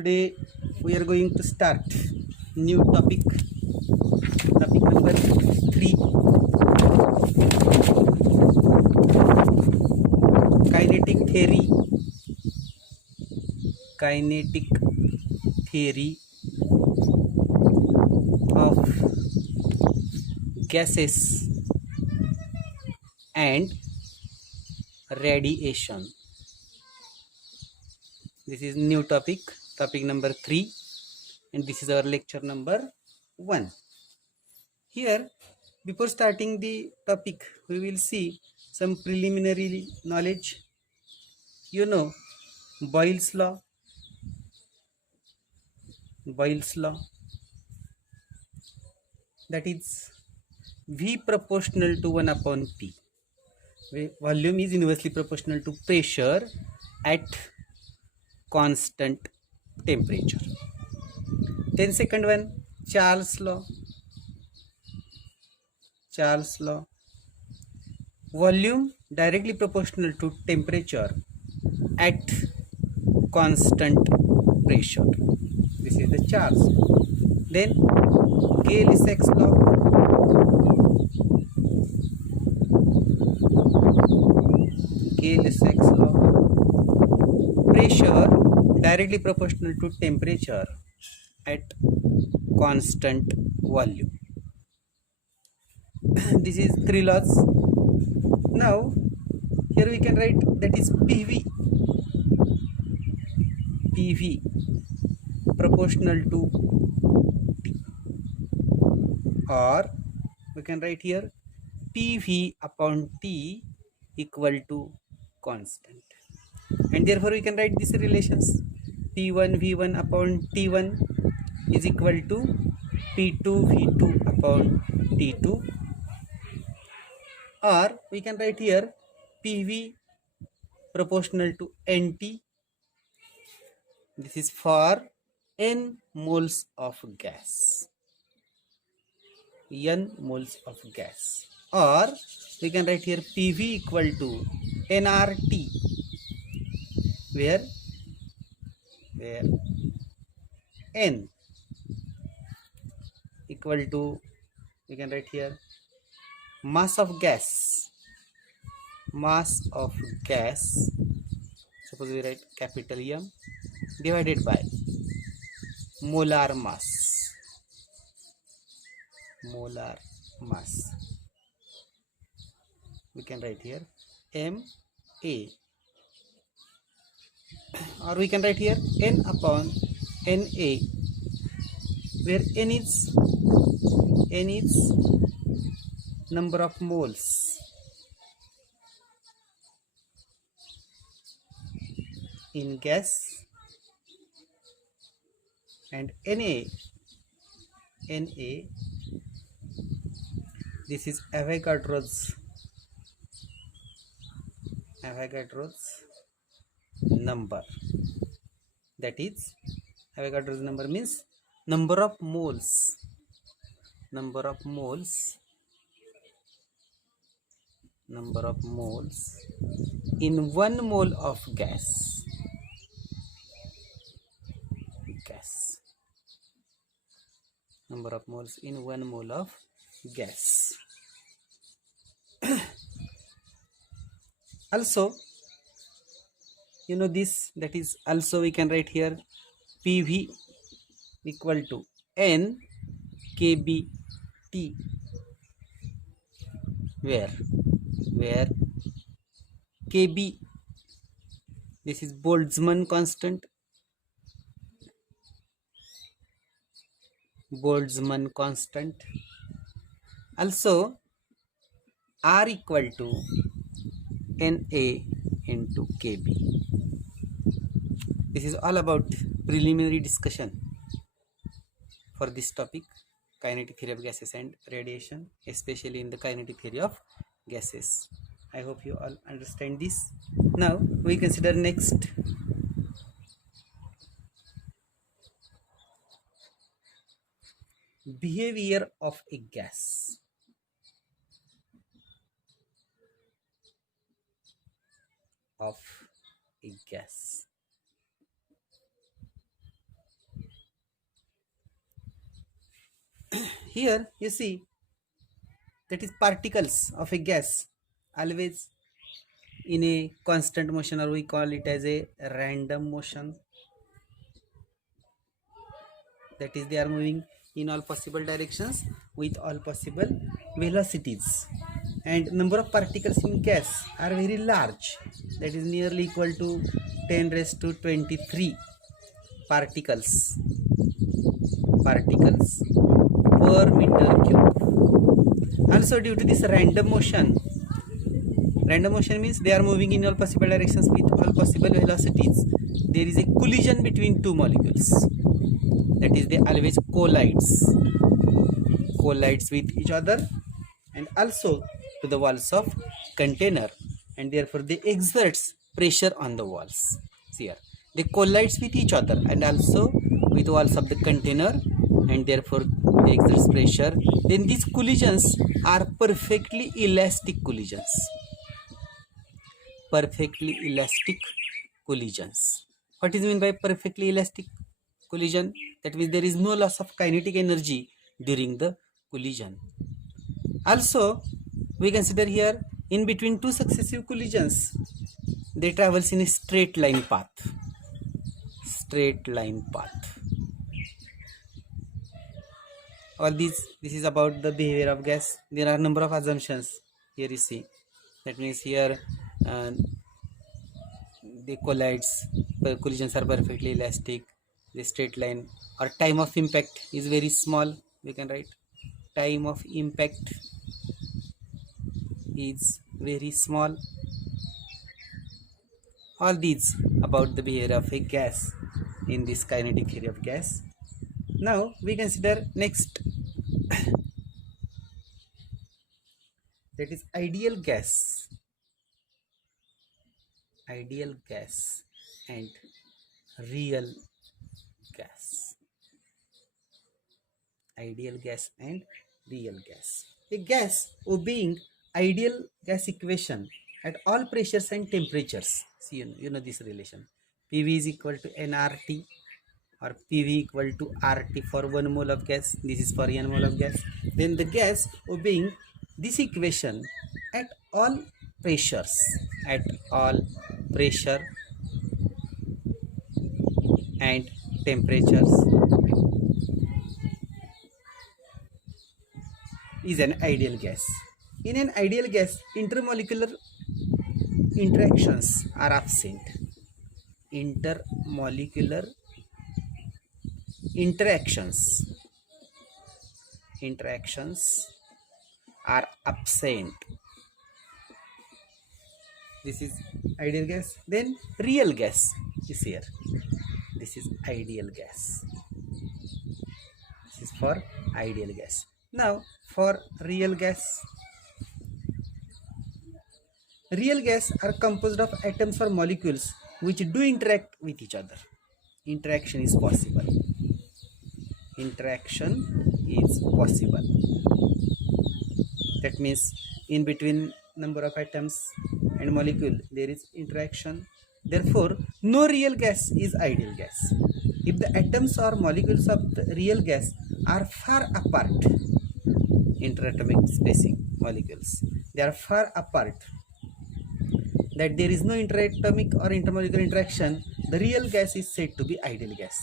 Today we are going to start new topic number 3, kinetic theory of gases and radiation. This is new topic number 3, and this is our lecture number 1. Here, before starting the topic, we will see some preliminary knowledge. You know Boyle's law. That is V proportional to 1 upon P. Volume is inversely proportional to pressure at constant temperature. Then second one, Charles law. Volume directly proportional to temperature at constant pressure. This is the Charles law. Then Gay-Lussac's law. Pressure directly proportional to temperature at constant volume. This is 3 laws. Now here we can write that is PV proportional to T, or we can write here PV upon T equal to constant, and therefore we can write these relations. P1 V1 upon T1 is equal to P2 V2 upon T2, or we can write here PV proportional to NT. This is for N moles of gas. Or we can write here PV equal to nRT, where N equal to, we can write here mass of gas. Suppose we write capital M divided by molar mass. We can write here MA, or we can write here N upon NA, where N is number of moles in gas, and Na, this is Avogadro's number. That is, Avogadro's number means number of moles in 1 mole of gas. Number of moles in 1 mole of gas. Also, you know this, that is, also we can write here PV equal to N kBT, where kB, this is Boltzmann constant. Also R equal to Na into Kb. This is all about preliminary discussion for this topic, kinetic theory of gases and radiation, especially in the kinetic theory of gases. I hope you all understand this. Now we consider next behavior of a gas. Here you see that is particles of a gas always in a constant motion, or we call it as a random motion. That is, they are moving in all possible directions with all possible velocities, and number of particles in gas are very large, that is nearly equal to 10 raised to 23 particles per meter cube. Also, due to this random motion means they are moving in all possible directions with all possible velocities, there is a collision between two molecules, that is, they always collides with each other and also to the walls of container, and therefore they exerts pressure on the walls. See here, they collides with each other and also with walls of the container, and therefore they exerts pressure. Then these collisions are perfectly elastic collisions. Perfectly elastic collisions. What is meant by perfectly elastic collision? That means there is no loss of kinetic energy during the collision. Also, we consider here in between two successive collisions, they travels in a straight line path. All this is about the behavior of gas. There are a number of assumptions here you see. That means here they collides, the collisions are perfectly elastic, the straight line, or time of impact is very small. We can write time of impact is very small. All these about the behavior of a gas in this kinetic theory of gas. Now we consider next, that is ideal gas and real gas. Ideal gas and real gas. A gas obeying ideal gas equation at all pressures and temperatures. See, you know this relation. PV is equal to nRT, or PV equal to RT for 1 mole of gas. This is for n mole of gas. Then the gas obeying this equation at all pressures, and temperatures is an ideal gas. In an ideal gas, intermolecular interactions are absent. Intermolecular interactions are absent. This is ideal gas. Then real gas is here. This is ideal gas. This is for ideal gas. Now for real gas. Real gas are composed of atoms or molecules which do interact with each other. Interaction is possible. That means in between number of atoms and molecule there is interaction. Therefore, no real gas is ideal gas. If the atoms or molecules of the real gas are far apart, interatomic spacing molecules, they are far apart, that there is no interatomic or intermolecular interaction, the real gas is said to be ideal gas.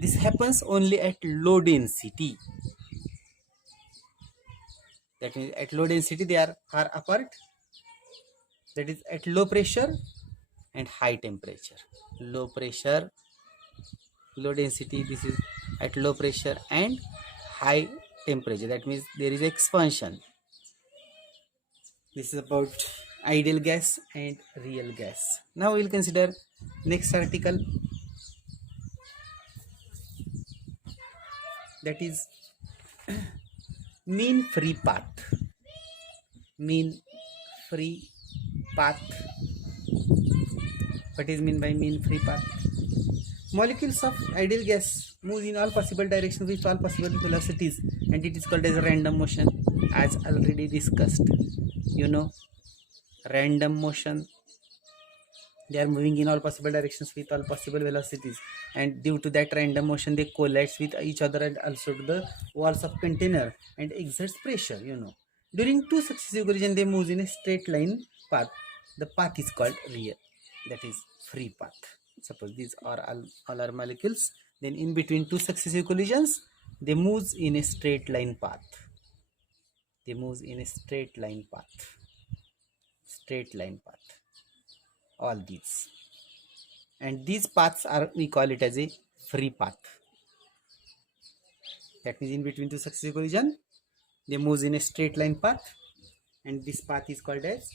This happens only at low density. That means at low density they are far apart. That is at low pressure and high temperature. Low pressure, low density, this is at low pressure and high temperature. That means there is expansion. This is about ideal gas and real gas. Now we will consider next article, that is mean free path. What is meant by mean free path? Molecules of ideal gas move in all possible directions with all possible velocities, and it is called as random motion, as already discussed. You know, random motion. They are moving in all possible directions with all possible velocities, and due to that random motion they collide with each other and also to the walls of container and exerts pressure. During two successive collisions they move in a straight line path. The path is called real, that is free path. Suppose these are all are molecules, then in between two successive collisions they move in a straight line path. They move in a straight line path. Straight line path. All these. And these paths are, we call it as a free path. That means in between two successive collision, they move in a straight line path, and this path is called as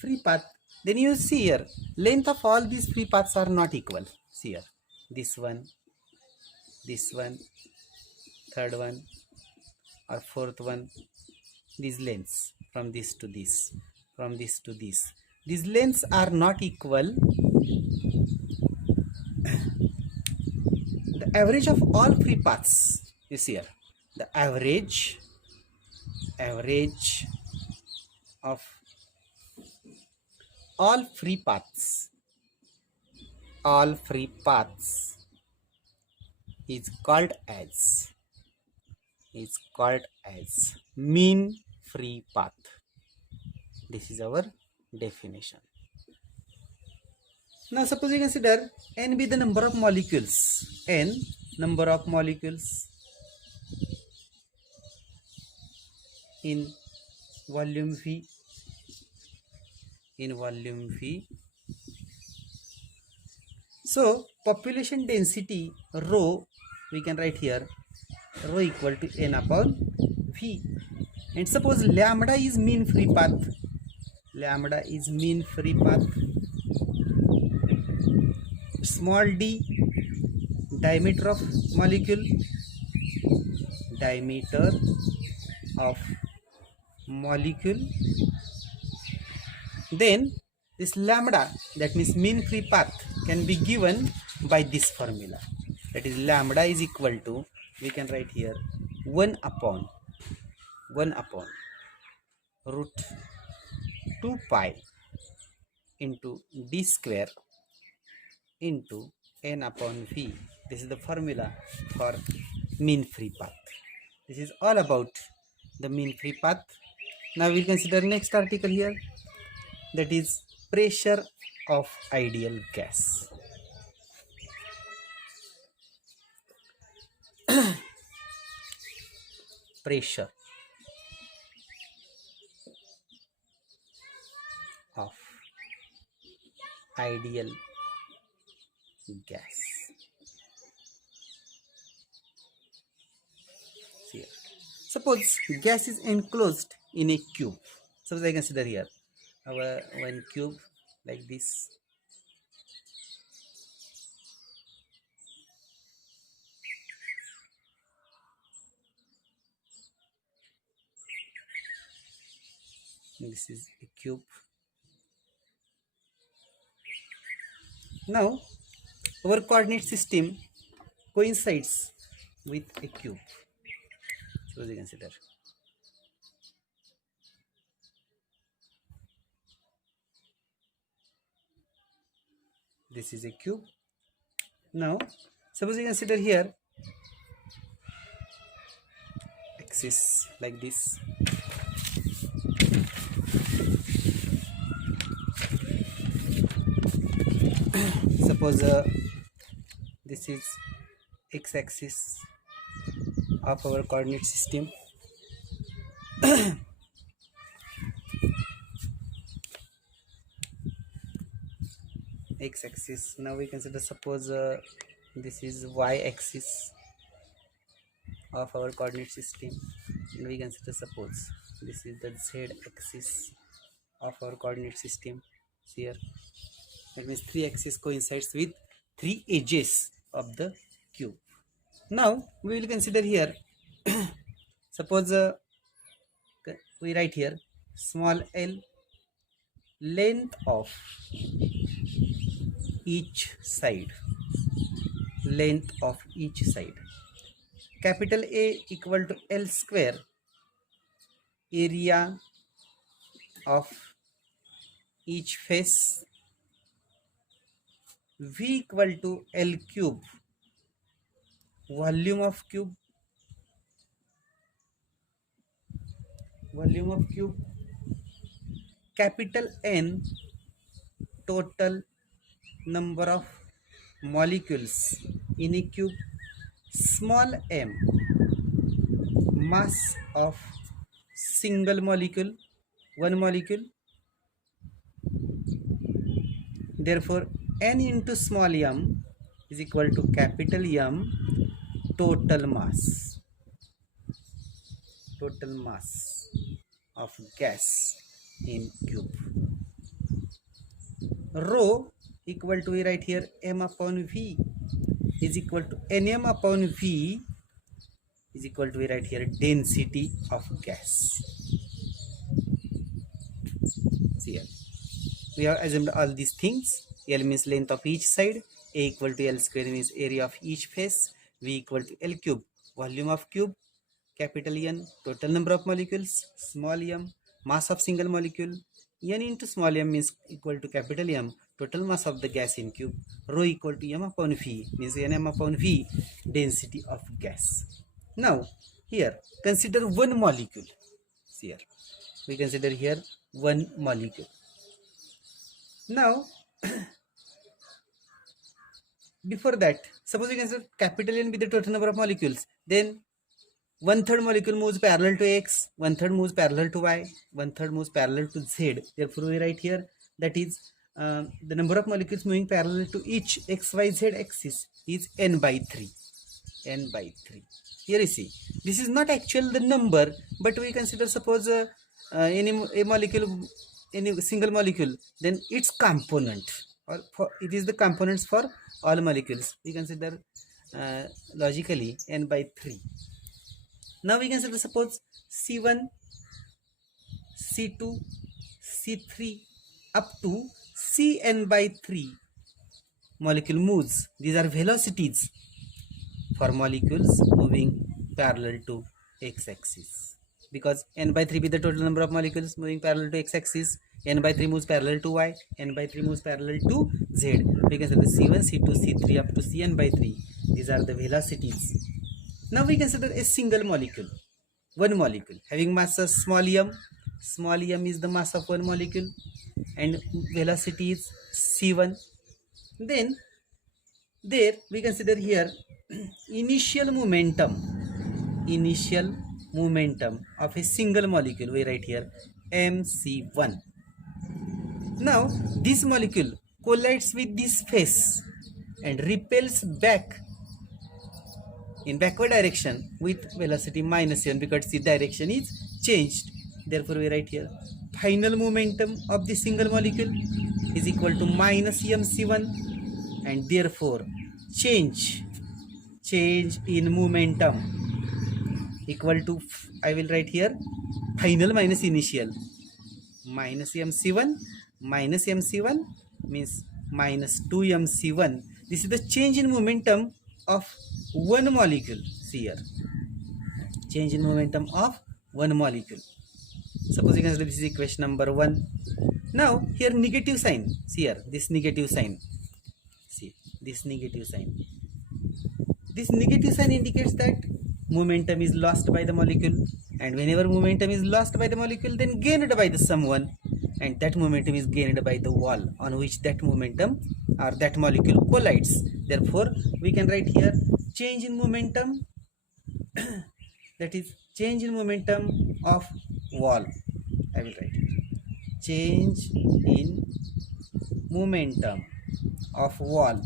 free path. Then you see here, length of all these free paths are not equal. See here, this one, third one, or fourth one. These lengths from this to this, from this to this. These lengths are not equal. The average of all free paths is here. The average of all free paths is called as mean free path. This is our definition. Now suppose you consider n be the number of molecules. N number of molecules in volume V. So population density rho, we can write here rho equal to n upon V. And suppose lambda is mean free path. Small d, diameter of molecule, then this lambda, that means mean free path, can be given by this formula. That is lambda is equal to, we can write here 1 upon root 2 pi into d square into n upon v. This is the formula for mean free path. This is all about the mean free path. Now we'll consider next article here, that is pressure of ideal gas. Pressure of ideal gas. Here, suppose gas is enclosed in a cube. Suppose I consider here our one cube like this. This is a cube. Now our coordinate system coincides with a cube. Suppose you consider this is a cube. Now suppose you consider here axis like this. Suppose this is x-axis of our coordinate system. X-axis. Now we consider, suppose this is y-axis of our coordinate system, and we consider, suppose this is the z-axis of our coordinate system. Here, that means 3 axes coincides with 3 edges of the cube. Now we will consider here suppose we write here small l, length of each side, capital A equal to L square, area of each face V equal to L cube, volume of cube, capital N, total number of molecules in a cube, small m, mass of single molecule, one molecule. Therefore n into small m is equal to capital M, total mass of gas in cube. Rho equal to, we write here, m upon v is equal to nm upon v is equal to, we write here, density of gas. See here, we have assumed all these things. L means length of each side, A equal to L square means area of each face, V equal to L cube, volume of cube, capital N, total number of molecules, small m, mass of single molecule. N into small m means equal to capital M, total mass of the gas in cube. Rho equal to m upon v means nm upon v, density of gas. Now here consider one molecule. See here, we consider here one molecule. Now before that, suppose we consider capital N be the total number of molecules, then 1/3 molecule moves parallel to X, 1/3 moves parallel to Y, 1/3 moves parallel to Z. Therefore we write here that is the number of molecules moving parallel to each XYZ axis is n by 3. Here you see, this is not actual the number, but we consider, suppose any single molecule, then its component, or it is the components for all molecules. We consider logically n by 3. Now we consider, suppose C1, C2, C3 up to Cn by 3 molecule moves. These are velocities for molecules moving parallel to x-axis, because n by 3 be the total number of molecules moving parallel to x-axis, n by 3 moves parallel to y, n by 3 moves parallel to z. We consider C1, C2, C3 up to Cn by 3. These are the velocities. Now we consider a single molecule, one molecule having mass of small m. Small m is the mass of one molecule and velocity is c1. Then there we consider here initial momentum of a single molecule. We write here mc1. Now this molecule collides with this face and repels back in backward direction with velocity -m, because the direction is changed. Therefore we write here final momentum of the single molecule is equal to -mc1, and therefore change in momentum equal to, I will write here, final minus initial. -mc1 means -2mc1. This is the change in momentum of one molecule. See here, change in momentum of one molecule. Suppose you consider this is equation number 1. Now here negative sign. See here, this negative sign. See this negative sign. This negative sign indicates that momentum is lost by the molecule, and whenever momentum is lost by the molecule, then gained by the someone, and that momentum is gained by the wall on which that momentum or that molecule collides. Therefore we can write here change in momentum that is change in momentum of wall. I will write it, change in momentum of wall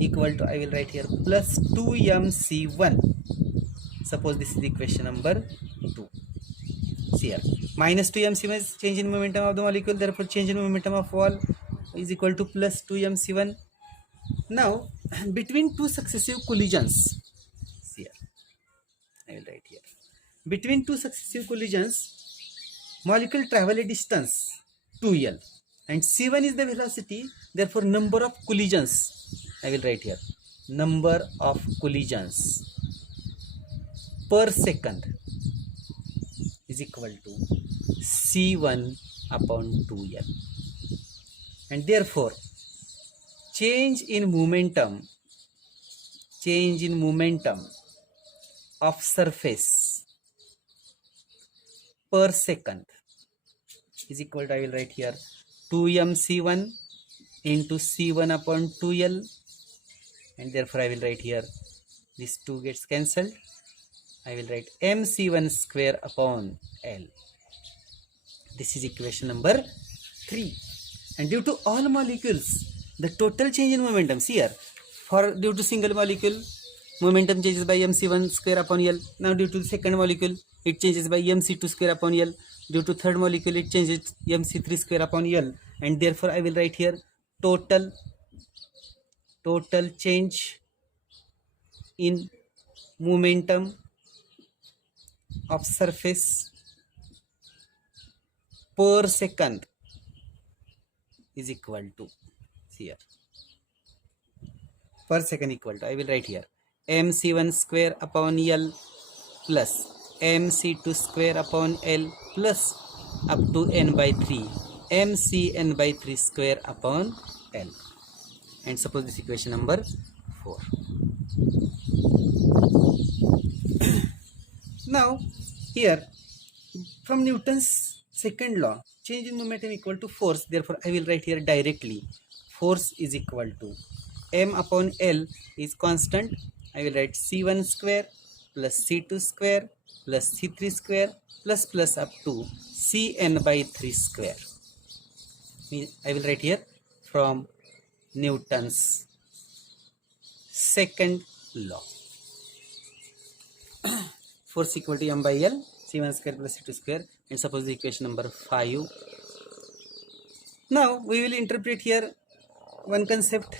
equal to, I will write here, plus 2mc1. Suppose this is the equation number 2. See here, -2mc1 is change in momentum of the molecule. Therefore change in momentum of wall is equal to plus 2mc1. Now between two successive collisions, see here, I will write here, between two successive collisions molecule travel a distance 2l, and c1 is the velocity. Therefore number of collisions, I will write here, number of collisions per second is equal to c1 upon 2l, and therefore change in momentum of surface per second is equal to, I will write here, 2mc1 into c1 upon 2l, and therefore I will write here, this 2 gets cancelled. I will write mc1 square upon l. This is equation number 3. And due to all molecules, the total change in momentum, see here, for due to single molecule, momentum changes by mc1 square upon l. Now due to the second molecule, it changes by mc2 square upon l. Due to third molecule, it changes mc3 square upon l. And therefore I will write here total change in momentum of surface per second is equal to, here, per second equal to, I will write here, mc1 square upon l plus mc2 square upon l plus up to n by 3 mcn by 3 square upon l. And suppose this equation number 4. Now here, from Newton's second law, change in momentum equal to force. Therefore I will write here directly, force is equal to m upon l is constant. I will write c1 square plus c2 square plus c3 square plus up to cn by 3 square. I will write here from Newton's second law. Force equal to m by l, c1 square plus c2 square, and suppose the equation number 5. Now we will interpret here one concept,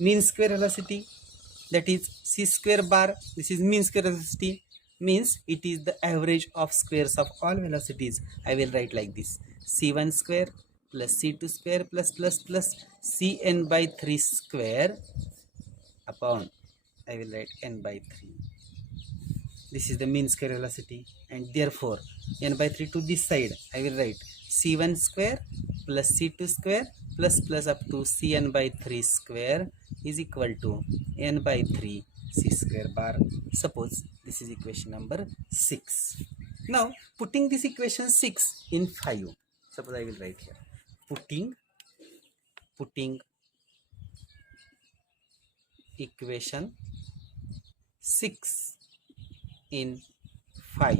mean square velocity, that is c square bar. This is mean square velocity, means it is the average of squares of all velocities. I will write like this, c1 square plus c2 square plus cn by 3 square upon, I will write n by 3. This is the mean square velocity, and therefore n by 3 to this side, I will write c1 square plus c2 square plus up to cn by 3 square is equal to n by 3 c square bar. Suppose this is equation number 6. Now putting this equation 6 in 5, suppose I will write here, putting equation 6 in 5,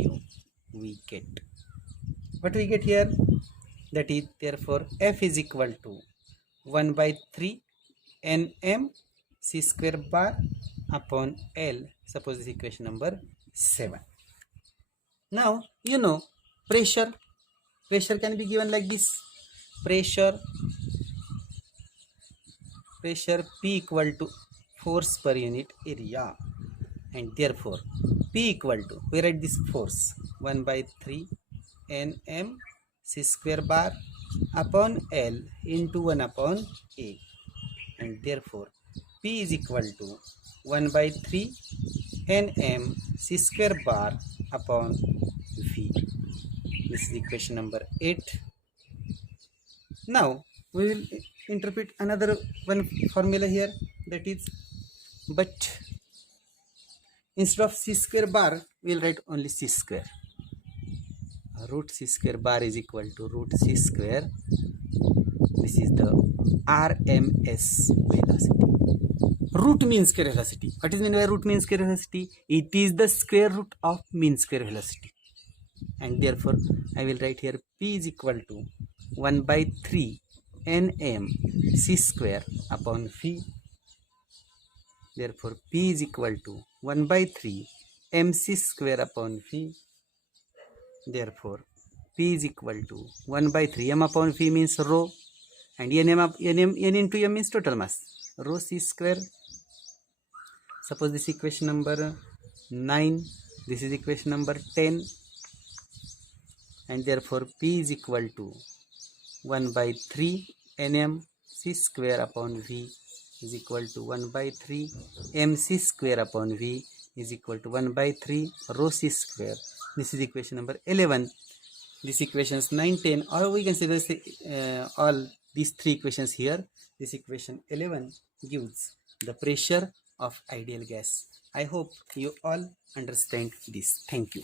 we get, what we get here, that is, therefore f is equal to 1 by 3 nm c square bar upon l. Suppose this equation number 7. Now you know pressure can be given like this, pressure P equal to force per unit area, and therefore P equal to, we write this force, 1 by 3 nm c square bar upon l into 1 upon a, and therefore P is equal to 1 by 3 nm c square bar upon v. This is equation number 8. Now we will interpret another one formula here, that is, but instead of c square bar, we will write only c square. Root c square bar is equal to root c square. This is the RMS velocity. Root mean square velocity. What is meant by root mean square velocity? It is the square root of mean square velocity. And therefore, I will write here P is equal to 1 by 3 nm c square upon v. Therefore, P is equal to 1 by 3 mc square upon v. Therefore, P is equal to 1 by 3 m upon v means rho, and n into m means total mass, rho c square. Suppose this equation number 9, this is equation number 10, and therefore P is equal to 1 by 3 nm c square upon v is equal to 1 by 3 mc square upon v is equal to 1 by 3 rho c square. This is equation number 11. These equations 9, 10, or we can say this all these three equations here. This equation 11 gives the pressure of ideal gas. I hope you all understand this. Thank you.